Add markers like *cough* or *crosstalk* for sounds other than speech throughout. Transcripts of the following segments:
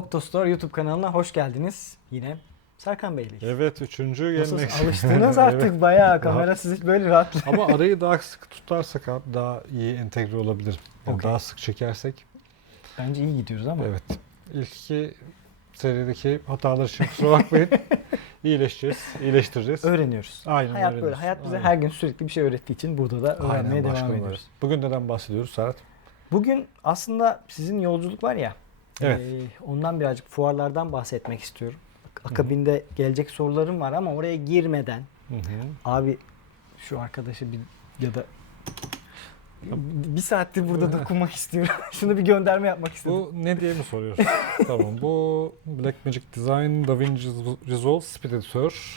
Octostore YouTube kanalına hoş geldiniz. Yine Serkan Bey'le. Evet üçüncü gelmek. alıştınız artık bayağı kamera sizi böyle rahat. *laughs* Ama arayı daha sık tutarsak abi daha iyi entegre olabilir. Yani Okey. Daha sık çekersek. Bence iyi gidiyoruz ama. Evet. İlk iki serideki hatalar için kusura bakmayın. *laughs* İyileşeceğiz, iyileştireceğiz. Öğreniyoruz. Aynen Hayat öyle böyle. Hayat bize Aynen. her gün sürekli bir şey öğrettiği için burada da öğrenmeye Aynen devam ediyoruz. Bugün neden bahsediyoruz Serhat? Bugün aslında sizin yolculuk var ya. Evet. eee, ondan birazcık fuarlardan bahsetmek istiyorum. Akabinde gelecek sorularım var ama oraya girmeden Hı hı. Abi şu arkadaşı bir ya da bir saattir burada dokunmak istiyorum. *laughs* Şunu bir gönderme yapmak istedim. Bu ne diye mi soruyorsun? *laughs* tamam bu Blackmagic Design DaVinci Resolve Speed Editor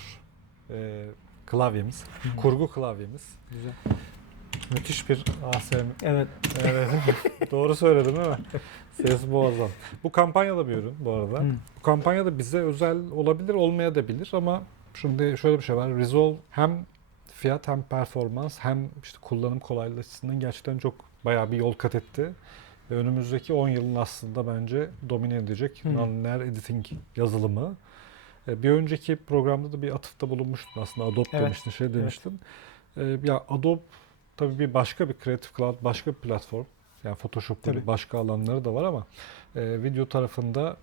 e, klavyemiz. Kurgu klavyemiz. Güzel. Müthiş bir ASM. Evet. Evet. *laughs* Doğru söyledim değil mi? Ses muazzam. Bu kampanyalı bir ürün bu arada. Hı. Bu kampanya da bize özel olabilir, olmayabilir ama şimdi şöyle bir şey var. Resolve hem fiyat hem performans hem işte kullanım kolaylığı açısından gerçekten çok bayağı bir yol kat etti. Ve önümüzdeki 10 yılın aslında bence domine edecek Hı. non-linear editing yazılımı. E, Bir önceki programda da bir atıfta bulunmuştun aslında. Adobe Evet. demiştin, şey demiştin. E, Ya Adobe tabii bir başka bir Creative Cloud, başka bir platform. Yani Photoshop gibi Tabii. başka alanları da var ama e, video tarafında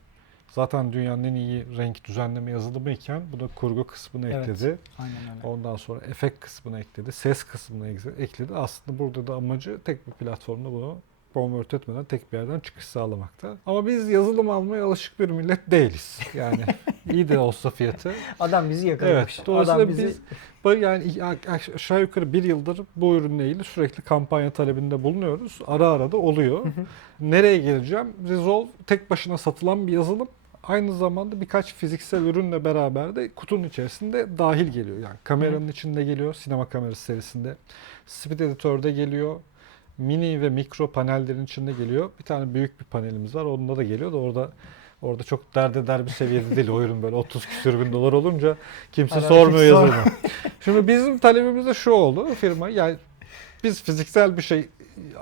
zaten dünyanın en iyi renk düzenleme yazılımı iken bu da kurgu kısmını Evet. ekledi. Aynen öyle. Ondan sonra efekt kısmını ekledi, ses kısmını ek- ekledi. Aslında burada da amacı tek bir platformda bunu convert etmeden tek bir yerden çıkış sağlamakta. Ama biz yazılım almaya alışık bir millet değiliz. Yani iyi de olsa fiyatı. Adam bizi yakalamış. Evet. Dolayısıyla Adam bizi biz yani aşağı yukarı bir yıldır bu ürünle ilgili sürekli kampanya talebinde bulunuyoruz. Ara ara da oluyor. Nereye geleceğim? Resolve tek başına satılan bir yazılım. Aynı zamanda birkaç fiziksel ürünle beraber de kutunun içerisinde dahil geliyor. Yani kameranın içinde geliyor, sinema kamerası serisinde. Speed Editor'da geliyor. Mini ve mikro panellerin içinde geliyor. Bir tane büyük bir panelimiz var. Onda da geliyor da orada Orada çok dert eder bir seviyede değil o ürün böyle 30 küsür bin dolar olunca kimse Ara- sormuyor yazılımı. Şimdi bizim talebimiz de şu oldu firma yani biz fiziksel bir şey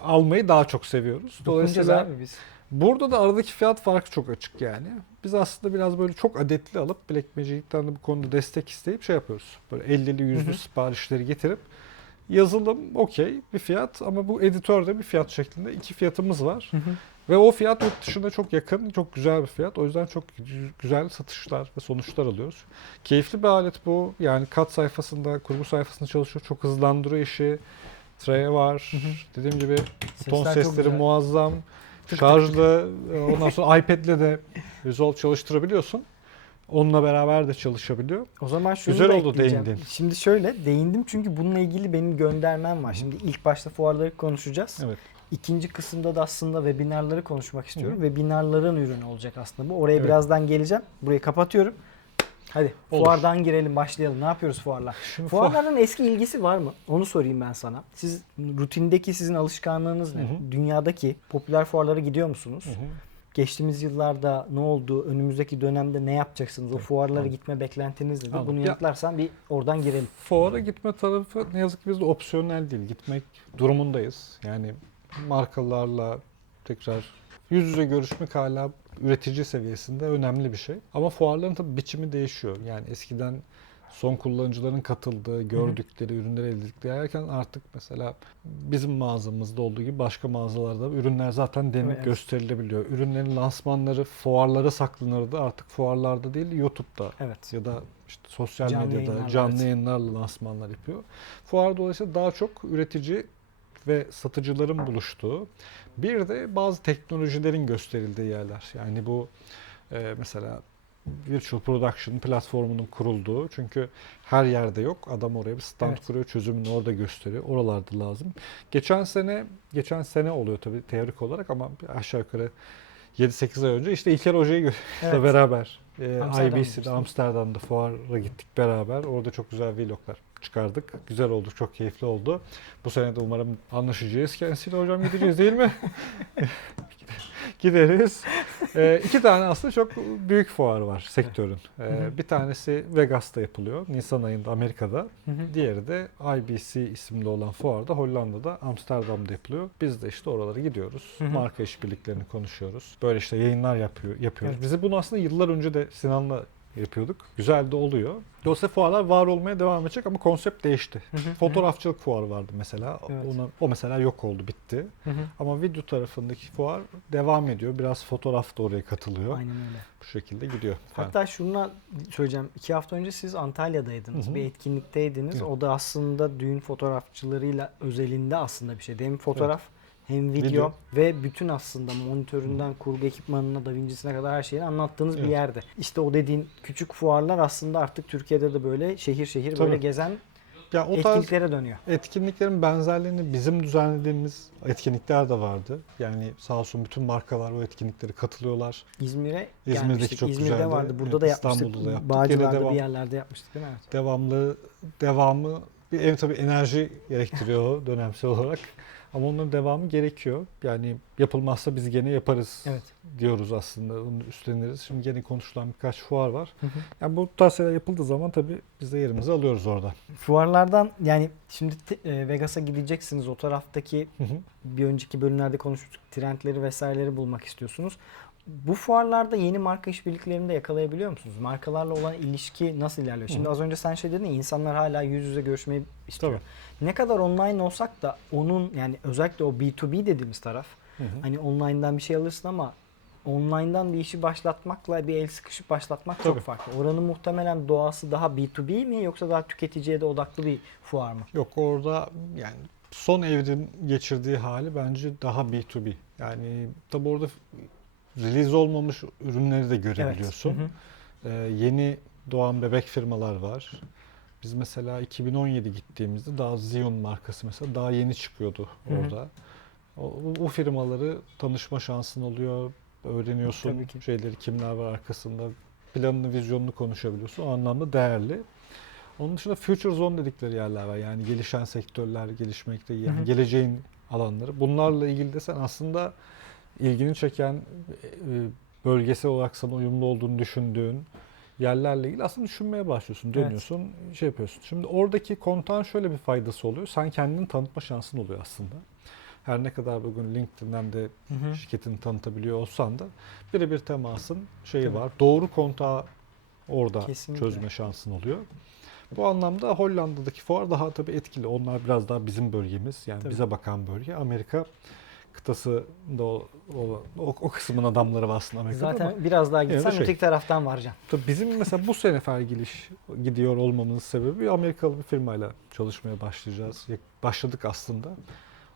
almayı daha çok seviyoruz. Dolayısıyla biz. burada da aradaki fiyat farkı çok açık yani. Biz aslında biraz böyle çok adetli alıp Blackmagic'ten de bu konuda destek isteyip şey yapıyoruz. Böyle 50'li 100'lü Hı hı. siparişleri getirip yazılım okey bir fiyat ama bu editörde bir fiyat şeklinde iki fiyatımız var. Ve o fiyat yurt dışında çok yakın, çok güzel bir fiyat. O yüzden çok gü- güzel satışlar ve sonuçlar alıyoruz. Keyifli bir alet bu. Yani kat sayfasında, kurgu sayfasında çalışıyor. Çok hızlandırıyor işi. Tray var. Dediğim gibi ton Sesler çok sesleri muazzam. Şarjlı. Ondan sonra iPad'le de *laughs* Resolve çalıştırabiliyorsun. Onunla beraber de çalışabiliyor. O zaman şunu Güzel da oldu ekleyeceğim. değindin. Şimdi şöyle değindim çünkü bununla ilgili benim göndermem var. Şimdi ilk başta fuarları konuşacağız. Evet. İkinci kısımda da aslında webinarları konuşmak istiyorum. Hı Webinarların ürünü olacak aslında bu. Oraya Evet. birazdan geleceğim. Burayı kapatıyorum. Hadi Olur. fuardan girelim başlayalım. Ne yapıyoruz fuarla? Şimdi Fuarların eski ilgisi var mı? Onu sorayım ben sana. Siz rutindeki sizin alışkanlığınız ne? Hı hı. Dünyadaki popüler fuarlara gidiyor musunuz? Hı hı. Geçtiğimiz yıllarda ne oldu? Önümüzdeki dönemde ne yapacaksınız? O fuarlara gitme beklentiniz nedir? Bunu Ya- yanıtlarsan bir oradan girelim. Fuara gitme tarafı ne yazık ki bizde opsiyonel değil. Gitmek durumundayız. Yani markalarla tekrar yüz yüze görüşmek hala üretici seviyesinde önemli bir şey. Ama fuarların tabii biçimi değişiyor. Yani eskiden son kullanıcıların katıldığı, gördükleri, ürünleri elde ettikleri yerken artık mesela bizim mağazamızda olduğu gibi başka mağazalarda ürünler zaten denip Evet. gösterilebiliyor. Ürünlerin lansmanları fuarlara saklanırdı. Artık fuarlarda değil YouTube'da Evet. ya da işte sosyal Canlı medyada yayınlarla, canlı evet. yayınlarla lansmanlar yapıyor. Fuar dolayısıyla daha çok üretici ve satıcıların buluştuğu bir de bazı teknolojilerin gösterildiği yerler. Yani bu e, mesela Virtual Production platformunun kurulduğu çünkü her yerde yok. Adam oraya bir stand Evet. kuruyor, çözümünü orada gösteriyor. Oralarda lazım. Geçen sene, geçen sene oluyor tabii teorik olarak ama aşağı yukarı 7-8 ay önce işte İlker Hoca'yı *laughs* Evet. ile beraber e, IBC'de işte. Amsterdam'da fuara gittik beraber. Orada çok güzel vloglar çıkardık. Güzel oldu, çok keyifli oldu. Bu sene de umarım anlaşacağız. Kendisiyle hocam gideceğiz değil mi? *laughs* *laughs* gideriz. Ee, iki tane aslında çok büyük fuar var sektörün. Hı. bir tanesi Vegas'ta yapılıyor. Nisan ayında Amerika'da. Diğeri de IBC isimli olan fuarda Hollanda'da Amsterdam'da yapılıyor. Biz de işte oralara gidiyoruz. Marka işbirliklerini konuşuyoruz. Böyle işte yayınlar yapıyor, yapıyoruz. Bizi bunu aslında yıllar önce de Sinan'la yapıyorduk. Güzel de oluyor. Dolayısıyla fuarlar var olmaya devam edecek ama konsept değişti. Hı hı. Fotoğrafçılık fuarı vardı mesela. Evet. Ona, o mesela yok oldu, bitti. Hı hı. Ama video tarafındaki fuar devam ediyor. Biraz fotoğraf da oraya katılıyor. Aynen öyle. Bu şekilde gidiyor. Hatta şunu söyleyeceğim. İki hafta önce siz Antalya'daydınız. Hı hı. Bir etkinlikteydiniz. Evet. O da aslında düğün fotoğrafçılarıyla özelinde aslında bir şeydi. Hem fotoğraf hem video, Video. ve bütün aslında monitöründen kurgu ekipmanına, Da Vinci'sine kadar her şeyi anlattığınız bir yerde. İşte o dediğin küçük fuarlar aslında artık Türkiye'de de böyle şehir şehir böyle gezen ya o etkinliklere dönüyor. etkinliklerin benzerlerini bizim düzenlediğimiz etkinlikler de vardı. Yani sağ olsun bütün markalar o etkinliklere katılıyorlar. İzmir'e İzmir'deki çok İzmir'de güzeldi. vardı. Burada Evet, da yapmıştık. İstanbul'da da yaptık. Bağcılar'da devam. bir yerlerde yapmıştık değil mi? Evet. Devamlı, devamı bir ev tabii enerji gerektiriyor dönemsel olarak. Ama onların devamı gerekiyor. Yani yapılmazsa biz gene yaparız Evet. diyoruz aslında. Onu üstleniriz. Şimdi gene konuşulan birkaç fuar var. Hı hı. Yani bu tarz şeyler yapıldığı zaman tabii biz de yerimizi alıyoruz orada. Fuarlardan yani şimdi e, Vegas'a gideceksiniz. O taraftaki Hı hı. bir önceki bölümlerde konuşmuştuk. Trendleri vesaireleri bulmak istiyorsunuz. Bu fuarlarda yeni marka işbirliklerini de yakalayabiliyor musunuz? Markalarla olan ilişki nasıl ilerliyor? Şimdi Hı. az önce sen şey dedin ya insanlar hala yüz yüze görüşmeyi istiyor. Tabii. Ne kadar online olsak da onun yani özellikle o B2B dediğimiz taraf Hı hani online'dan bir şey alırsın ama online'dan bir işi başlatmakla bir el sıkışıp başlatmak Tabii. çok farklı. Oranın muhtemelen doğası daha B2B mi yoksa daha tüketiciye de odaklı bir fuar mı? Yok orada yani son evrim geçirdiği hali bence daha B2B. Yani tabi orada release olmamış ürünleri de görebiliyorsun. Evet. Hı hı. Ee, yeni doğan bebek firmalar var. Biz mesela 2017 gittiğimizde daha Zion markası mesela daha yeni çıkıyordu Hı hı. orada. O, o firmaları tanışma şansın oluyor. Öğreniyorsun Tabii ki. şeyleri kimler var arkasında. Planını, vizyonunu konuşabiliyorsun. O anlamda değerli. Onun dışında future zone dedikleri yerler var. Yani gelişen sektörler, gelişmekte, yani Hı hı. geleceğin alanları. Bunlarla ilgili de sen aslında ilgini çeken e, bölgesel olarak sana uyumlu olduğunu düşündüğün yerlerle ilgili aslında düşünmeye başlıyorsun. Evet. Dönüyorsun, şey yapıyorsun. Şimdi oradaki kontağın şöyle bir faydası oluyor. Sen kendini tanıtma şansın oluyor aslında. Her ne kadar bugün LinkedIn'den de Hı hı. şirketini tanıtabiliyor olsan da birebir temasın şeyi var. Doğru kontağı orada Kesinlikle. çözme şansın oluyor. Bu anlamda Hollanda'daki fuar daha tabii etkili. Onlar biraz daha bizim bölgemiz. Yani Tabii. bize bakan bölge. Amerika kıtası da o, o, o, o kısmın adamları var aslında Amerika'da Zaten ama biraz daha gitsen şey. öteki taraftan varacaksın. tabii bizim mesela bu sene Fergiliş gidiyor olmamızın sebebi Amerikalı bir firmayla çalışmaya başlayacağız. Başladık aslında.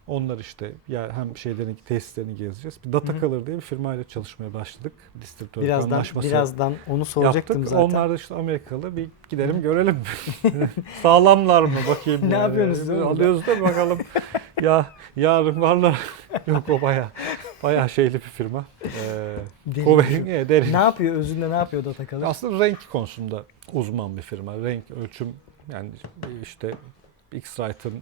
Onlar işte ya hem şeylerin tesislerini gezeceğiz. Bir Data. Color diye bir firmayla çalışmaya başladık. Distribütörlük Birazdan anlaşması birazdan onu soracaktım yaptık. zaten. Onlar da işte Amerikalı bir gidelim görelim. *laughs* *laughs* Sağlamlar mı bakayım. Ne yani. yapıyorsunuz mi Alıyoruz da bakalım. *laughs* ya yarın varlar. Yok o baya baya şeyli bir firma. Ee, Derin. Evet, derin. Ne yapıyor özünde ne yapıyor data kalır? Aslında renk konusunda uzman bir firma. Renk ölçüm yani işte X-Rite'ın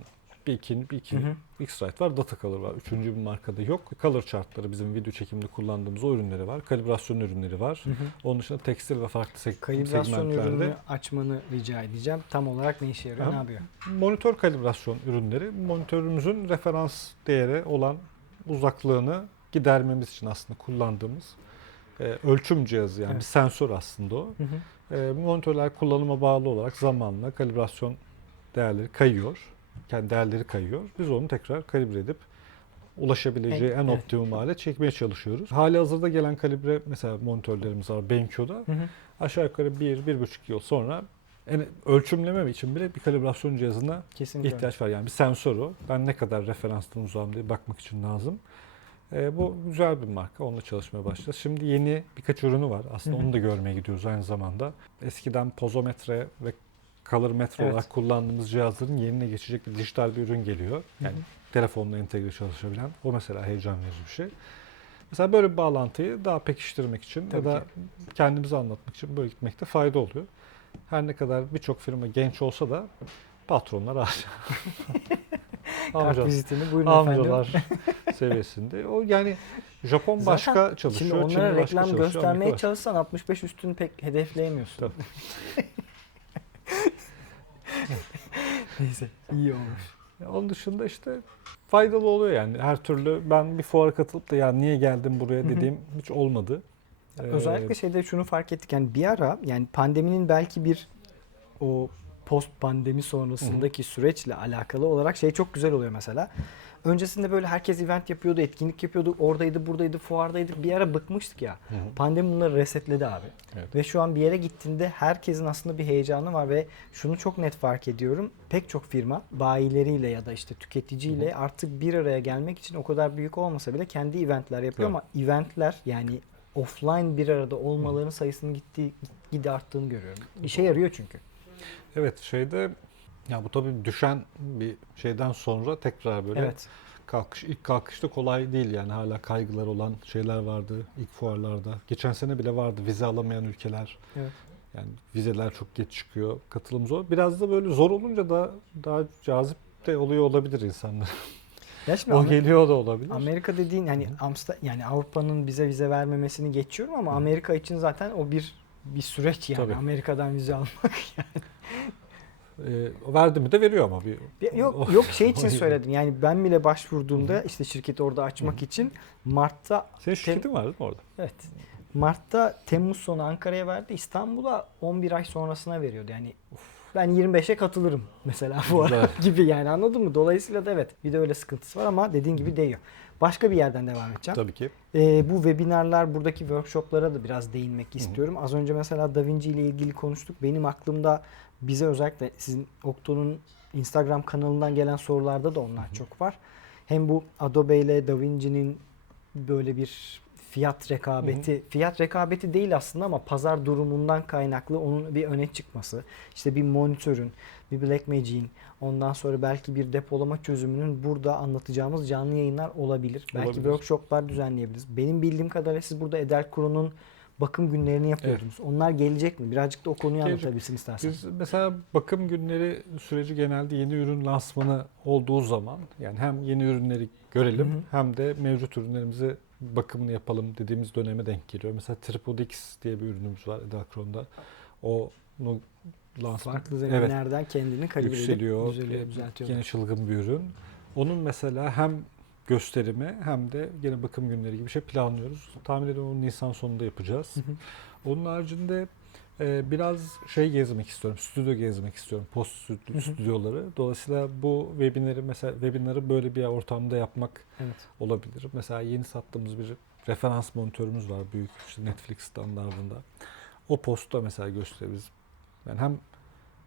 bir iki, bir iki Hı hı. X-Rite var, Data Color var. Üçüncü bir markada yok. Color chartları bizim video çekiminde kullandığımız o ürünleri var. Kalibrasyon ürünleri var. Hı hı. Onun dışında tekstil ve farklı sek- Kalibrasyon segmentlerde ürünü açmanı rica edeceğim. Tam olarak ne işe yarıyor? Ha. Ne yapıyor? monitör kalibrasyon ürünleri monitörümüzün referans değeri olan uzaklığını gidermemiz için aslında kullandığımız e, ölçüm cihazı yani Evet. bir sensör aslında o. Hı hı. E, monitörler kullanıma bağlı olarak zamanla kalibrasyon değerleri kayıyor. Kendi değerleri kayıyor. Biz onu tekrar kalibre edip ulaşabileceği En- en evet. optimum hale çekmeye çalışıyoruz. Hali hazırda gelen kalibre mesela monitörlerimiz var BenQ'da. Hı hı. Aşağı yukarı 1-1,5 yıl sonra en, ölçümleme için bile bir kalibrasyon cihazına Kesinlikle. ihtiyaç var. Yani bir sensör o. Ben ne kadar referanstan uzağım diye bakmak için lazım. Ee, bu güzel bir marka. Onunla çalışmaya başlayacağız. Şimdi yeni birkaç ürünü var. Aslında onu da görmeye gidiyoruz aynı zamanda. Eskiden pozometre ve kalorimetre Evet. olarak kullandığımız cihazların yerine geçecek bir dijital bir ürün geliyor. Yani Hı hı. telefonla entegre çalışabilen. O mesela heyecan verici bir şey. Mesela böyle bir bağlantıyı daha pekiştirmek için Tabii ya da kendimize anlatmak için böyle gitmekte fayda oluyor. Her ne kadar birçok firma genç olsa da patronlar aç. *laughs* Kart Amca- vizitini buyurun efendim. amcalar *laughs* seviyesinde. O yani Japon başka Zaten çalışıyor. Şimdi onlara başka reklam göstermeye başka. çalışsan 65 üstünü pek hedefleyemiyorsun. Tabii. *laughs* Neyse iyi olmuş. Onun dışında işte faydalı oluyor yani her türlü ben bir fuara katılıp da ya niye geldim buraya Hı hı. dediğim hiç olmadı. Ee, Özellikle şeyde şunu fark ettik yani bir ara yani pandeminin belki bir o post pandemi sonrasındaki süreçle alakalı olarak şey çok güzel oluyor mesela. Öncesinde böyle herkes event yapıyordu, etkinlik yapıyordu, oradaydı, buradaydı, fuardaydık. Bir ara bıkmıştık ya. Hı hı. Pandemi bunları resetledi abi. Evet. Ve şu an bir yere gittiğinde herkesin aslında bir heyecanı var ve şunu çok net fark ediyorum. Pek çok firma bayileriyle ya da işte tüketiciyle artık bir araya gelmek için o kadar büyük olmasa bile kendi eventler yapıyor Tabii. ama eventler yani offline bir arada olmalarının sayısının gittiği gidi arttığını görüyorum. İşe yarıyor çünkü. Evet şeyde ya bu tabii düşen bir şeyden sonra tekrar böyle Evet. kalkış ilk kalkışta kolay değil yani hala kaygılar olan şeyler vardı ilk fuarlarda. Geçen sene bile vardı vize alamayan ülkeler. Evet. Yani vizeler çok geç çıkıyor. Katılım zor. Biraz da böyle zor olunca da daha cazip de oluyor olabilir insanlar. *laughs* Ya şimdi o Amer- geliyor da olabilir. Amerika dediğin hani Amsta yani Avrupa'nın bize vize vermemesini geçiyorum ama Amerika için zaten o bir bir süreç yani Tabii. Amerika'dan vize almak. *laughs* Ee, verdi mi de veriyor ama bir Bir- Yok yok şey için *laughs* söyledim. Yani ben bile başvurduğumda işte şirketi orada açmak için Mart'ta Senin şirketin var değil mi orada? evet Mart'ta Temmuz sonu Ankara'ya verdi. İstanbul'a 11 ay sonrasına veriyordu. Yani uf, ben 25'e katılırım mesela bu ara *laughs* gibi yani anladın mı? Dolayısıyla da evet bir de öyle sıkıntısı var ama dediğin gibi değiyor. Başka bir yerden devam edeceğim. Tabii ki. Ee, bu webinarlar, buradaki workshoplara da biraz değinmek istiyorum. Az önce mesela DaVinci ile ilgili konuştuk. Benim aklımda bize özellikle sizin Okto'nun Instagram kanalından gelen sorularda da onlar çok var. Hem bu Adobe ile DaVinci'nin böyle bir fiyat rekabeti, fiyat rekabeti değil aslında ama pazar durumundan kaynaklı onun bir öne çıkması. İşte bir monitörün, bir Blackmagic'in, ondan sonra belki bir depolama çözümünün burada anlatacağımız canlı yayınlar olabilir. Belki Olabilir. workshoplar düzenleyebiliriz. Benim bildiğim kadarıyla siz burada Edelkro'nun bakım günlerini yapıyordunuz. Onlar gelecek mi? Birazcık da o konuyu Gelecek. anlatabilirsin istersen. Biz mesela bakım günleri süreci genelde yeni ürün lansmanı olduğu zaman yani hem yeni ürünleri görelim Hı hı. hem de mevcut ürünlerimizi bakımını yapalım dediğimiz döneme denk geliyor. Mesela Tripod X diye bir ürünümüz var Edelkron'da. O onu lansman Farklı Evet. zeminlerden kendini kalibre edip yükseliyor. düzeliyor, düzeltiyorlar. Gene çılgın bir ürün. Onun mesela hem gösterimi hem de gene bakım günleri gibi bir şey planlıyoruz. Tahmin ediyorum onu Nisan sonunda yapacağız. Hı hı. Onun haricinde e, biraz şey gezmek istiyorum. Stüdyo gezmek istiyorum. Post stüdyo- Hı hı. stüdyoları. Dolayısıyla bu webinarı mesela webinarı böyle bir ortamda yapmak Evet. olabilir. Mesela yeni sattığımız bir referans monitörümüz var büyük işte Netflix standartında. O posta mesela gösteririz. Yani hem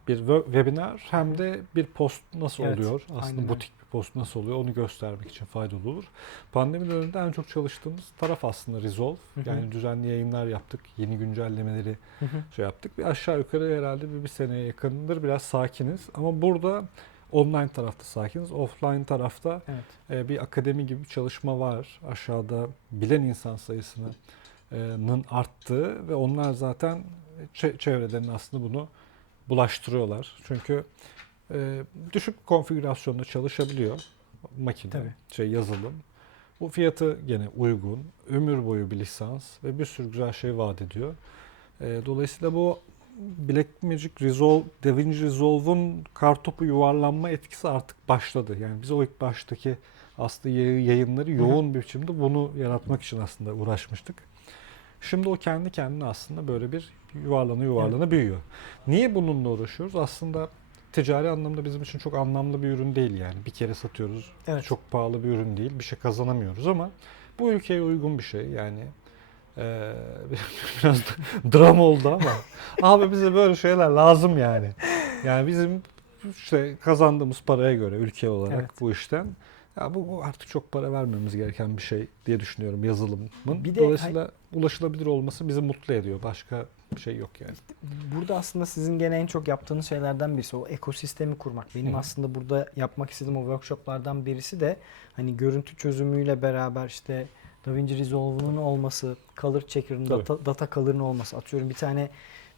bir web- webinar hem de bir post nasıl Evet, oluyor? aynen Aslında öyle. butik bir post nasıl oluyor? Onu göstermek için faydalı olur. Pandemi döneminde en çok çalıştığımız taraf aslında Resolve. Hı hı. Yani düzenli yayınlar yaptık. Yeni güncellemeleri Hı hı. şey yaptık. Bir aşağı yukarı herhalde bir, bir seneye yakındır biraz sakiniz. Ama burada online tarafta sakiniz. Offline tarafta Evet. e, bir akademi gibi bir çalışma var. Aşağıda bilen insan sayısının arttığı ve onlar zaten çe- çevrelerin aslında bunu bulaştırıyorlar. Çünkü e, düşük konfigürasyonda çalışabiliyor makine, Tabii. şey yazılım. Bu fiyatı gene uygun, ömür boyu bir lisans ve bir sürü güzel şey vaat ediyor. E, dolayısıyla bu Blackmagic Resolve, DaVinci Resolve'un kartopu yuvarlanma etkisi artık başladı. Yani biz o ilk baştaki aslında yayı- yayınları yoğun bir biçimde bunu yaratmak için aslında uğraşmıştık. Şimdi o kendi kendine aslında böyle bir yuvarlana yuvarlana büyüyor. Niye bununla uğraşıyoruz? Aslında ticari anlamda bizim için çok anlamlı bir ürün değil yani. Bir kere satıyoruz. Evet. Çok pahalı bir ürün değil. Bir şey kazanamıyoruz ama bu ülkeye uygun bir şey yani. Eee, *laughs* biraz dram oldu ama *laughs* abi bize böyle şeyler lazım yani. Yani bizim işte kazandığımız paraya göre ülke olarak Evet. bu işten ya bu bu artık çok para vermemiz gereken bir şey diye düşünüyorum yazılımın. Bir de Dolayısıyla ulaşılabilir olması bizi mutlu ediyor. Başka bir şey yok yani. Burada aslında sizin gene en çok yaptığınız şeylerden birisi o ekosistemi kurmak. Benim Hı aslında burada yapmak istediğim o workshoplardan birisi de hani görüntü çözümüyle beraber işte DaVinci Resolve'un olması, color checker'ın, data, data color'ın olması. Atıyorum bir tane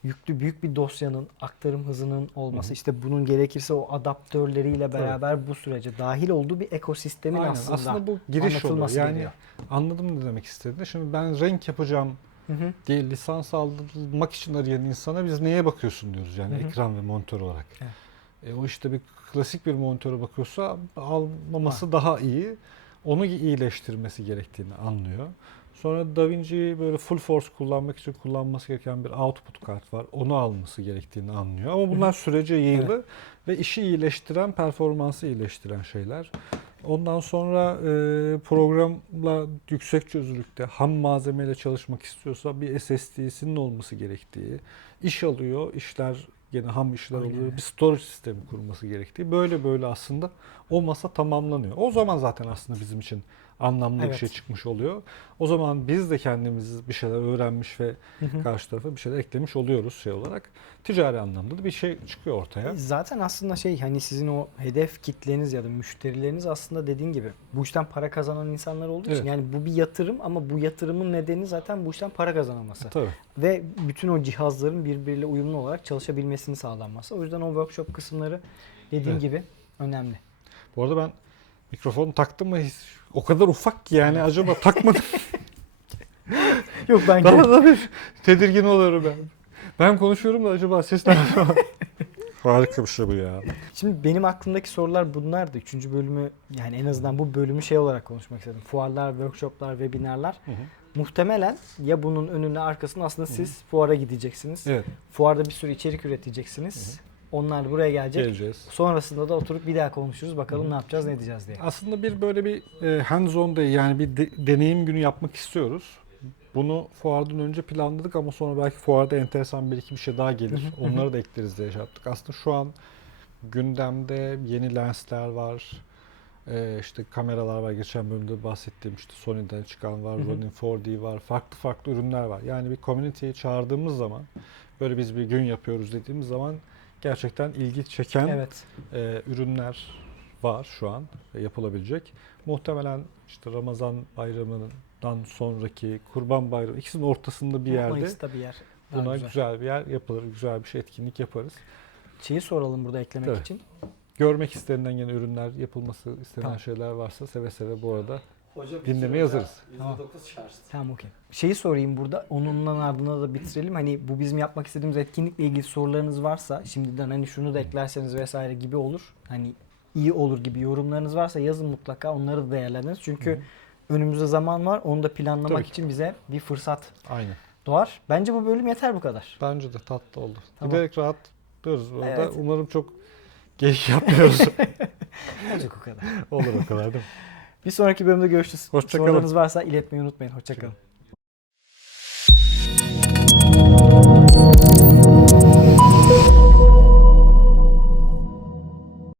yüklü büyük bir dosyanın aktarım hızının olması Hı hı. işte bunun gerekirse o adaptörleriyle beraber bu sürece dahil olduğu bir ekosistemin Aynen. aslında, Aslında bu giriş oluyor. Yani gerekiyor. anladım ne demek istediğini. Şimdi ben renk yapacağım Hı hı. diye lisans aldırmak için arayan insana biz neye bakıyorsun diyoruz yani Hı hı. ekran ve monitör olarak. Evet. E, o işte bir klasik bir monitöre bakıyorsa almaması daha iyi. Onu iyileştirmesi gerektiğini anlıyor. Sonra DaVinci'yi böyle full force kullanmak için kullanması gereken bir output kart var. Onu alması gerektiğini anlıyor. Ama bunlar *laughs* sürece yayılı ve işi iyileştiren, performansı iyileştiren şeyler. Ondan sonra e, programla yüksek çözünürlükte ham malzemeyle çalışmak istiyorsa bir SSD'sinin olması gerektiği, iş alıyor, işler gene ham işler Aynen oluyor, bir storage sistemi kurması gerektiği. Böyle böyle aslında o masa tamamlanıyor. O zaman zaten aslında bizim için anlamlı bir Evet. şey çıkmış oluyor. O zaman biz de kendimiz bir şeyler öğrenmiş ve Hı hı. karşı tarafa bir şeyler eklemiş oluyoruz şey olarak. Ticari anlamda da bir şey çıkıyor ortaya. Zaten aslında şey hani sizin o hedef kitleniz ya da müşterileriniz aslında dediğin gibi bu işten para kazanan insanlar olduğu için Evet. yani bu bir yatırım ama bu yatırımın nedeni zaten bu işten para kazanılması. Tabii. Ve bütün o cihazların birbiriyle uyumlu olarak çalışabilmesini sağlanması. O yüzden o workshop kısımları dediğin Evet. gibi önemli. Bu arada ben mikrofonu taktım mı o kadar ufak ki yani acaba takmadım. *laughs* Yok ben Daha da bir tedirgin oluyorum ben. Ben konuşuyorum da acaba ses nerede? *laughs* Harika bir şey bu ya. Şimdi benim aklımdaki sorular bunlardı. Üçüncü bölümü yani en azından bu bölümü şey olarak konuşmak istedim. Fuarlar, workshoplar, webinarlar. Muhtemelen ya bunun önüne arkasına aslında siz fuara gideceksiniz. Evet Fuarda bir sürü içerik üreteceksiniz. Onlar buraya gelecek. geleceğiz. Sonrasında da oturup bir daha konuşuruz. Bakalım ne yapacağız, ne edeceğiz diye. Aslında bir böyle bir e, hands on day yani bir de- deneyim günü yapmak istiyoruz. Bunu fuardan önce planladık ama sonra belki fuarda enteresan bir iki bir şey daha gelir. Hı hı, hı hı. Onları da ekleriz diye şey yaptık. Aslında şu an gündemde yeni lensler var. E, işte kameralar var. Geçen bölümde bahsettiğim işte Sony'den çıkan var. Hı hı. Ronin 4D var. Farklı farklı ürünler var. Yani bir community'yi çağırdığımız zaman böyle biz bir gün yapıyoruz dediğimiz zaman gerçekten ilgi çeken Evet. e, ürünler var şu an e, yapılabilecek. Muhtemelen işte Ramazan bayramından sonraki Kurban Bayramı ikisinin ortasında bir yerde Mayıs'ta bir yer. Daha buna güzel. güzel. bir yer yapılır, güzel bir şey etkinlik yaparız. Şeyi soralım burada eklemek Tabii. için. Görmek istenilen yine ürünler, yapılması istenen Tamam. şeyler varsa seve seve bu arada Hocam Dinlemeye hazırız. Tamam. %9 şarj. Tamam okey. Şeyi sorayım burada. Onunla ardına da bitirelim. Hani bu bizim yapmak istediğimiz etkinlikle ilgili sorularınız varsa şimdiden hani şunu da eklerseniz vesaire gibi olur. Hani iyi olur gibi yorumlarınız varsa yazın mutlaka. Onları da değerlendiriniz. Çünkü önümüzde zaman var. Onu da planlamak Tabii için bize bir fırsat aynı. doğar. Bence bu bölüm yeter bu kadar. Bence de tatlı oldu. Tamam. Giderek rahatlıyoruz bu arada. Evet. Umarım çok geyik yapmıyoruz. *laughs* Bence o kadar. Olur o kadar değil mi? Bir sonraki bölümde görüşürüz. Hoşça kalın. Sorularınız varsa iletmeyi unutmayın. Hoşçakalın.